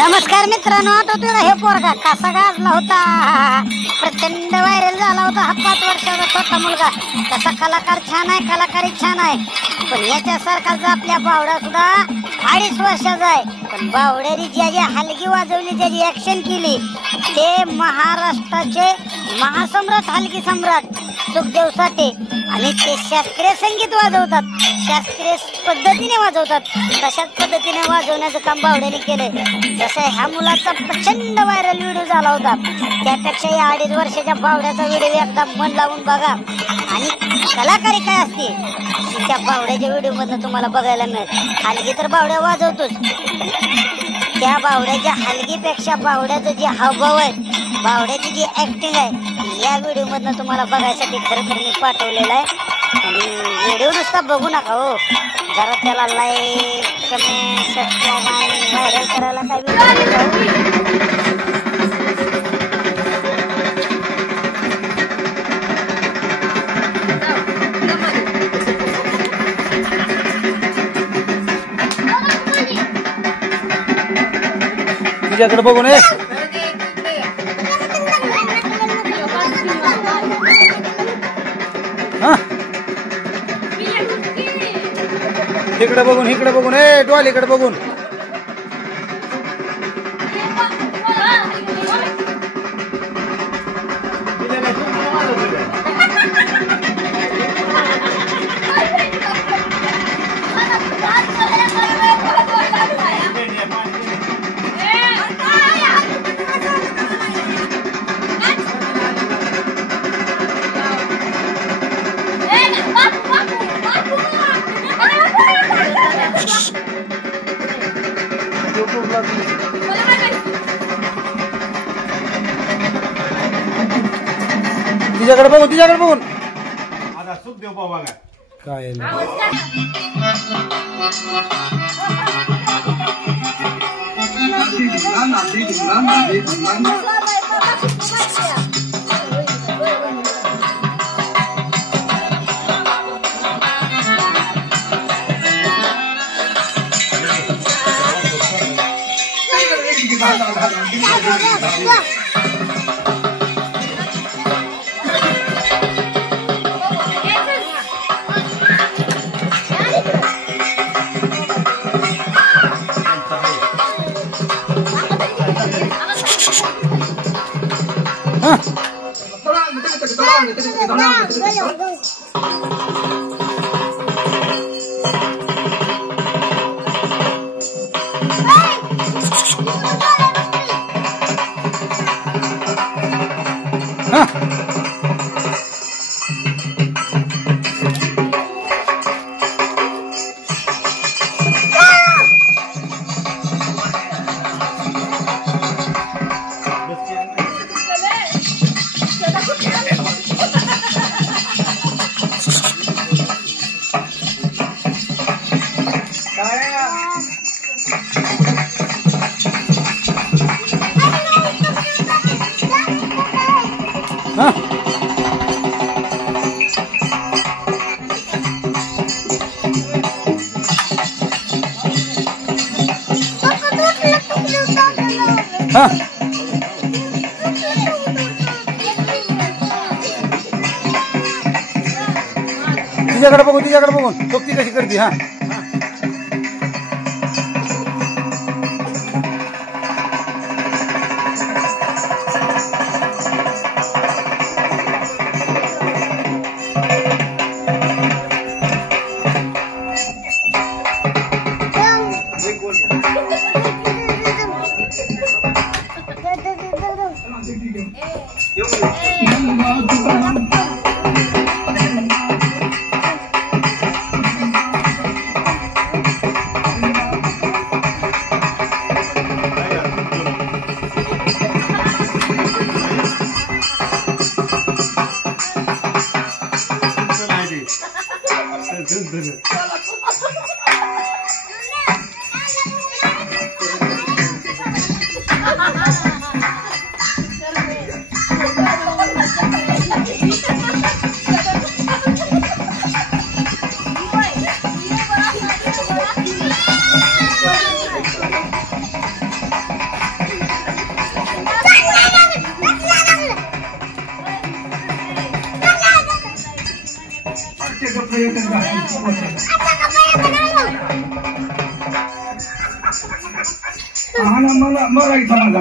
नमस्कार मित्रांनो, आठवतोय का हे पोरगा कसा गाजला होता? प्रचंड व्हायरल झाला होता हा 5 वर्षाचा छोटा मुलगा. तसा कलाकार छान आहे, कलाकारी छान आहे, पण याच्यासारखाच आपल्या बावडा सुद्धा 2.5 वर्षाचा आहे. पण बावड्याने ज्या हलगी वाजवली, ज्याची ऍक्शन केली, ते महाराष्ट्राचे महासम्राट हलगी सम्राट सुखदेव साठे. आणि ते शास्त्रीय संगीत वाजवतात, शास्त्रीय पद्धतीने वाजवतात. तशाच पद्धतीने वाजवण्याचं काम बावड्याने केलंय. जसं ह्या मुलाचा प्रचंड व्हायरल व्हिडिओ झाला होता, त्यापेक्षा या 2.5 वर्षाच्या बावड्याचा व्हिडिओ एकदा मन लावून बघा. आणि कलाकारी काय असते त्या बावड्याच्या व्हिडिओ मधून तुम्हाला बघायला मिळेल. हलगी तर बावड्या वाजवतोच, त्या बावड्याच्या हलगीपेक्षा बावड्याचं जे हावभाव आहे, बावड्याची जी ऍक्टिंग आहे, या व्हिडिओ मधनं तुम्हाला बघायसाठी खरं तर मी पाठवलेला आहे. आणि व्हिडिओ नुसता बघू नका हो, जरा त्याला लाईक, कमेंट, सबस्क्राईब आणि व्हायरल करायला काय तुझ्याकडे बघून ये. इकडे बघून, इकडे बघून, ए डोळीकडे बघून. तुझ्याकडे बघून, तुझ्याकडे बघून. आता सुखदेव बाबा काय तुझ्याकडे बघून, तुझ्याकडे बघून सोबती कशी करते. हा प्रत्येक प्रयत्न मला इथं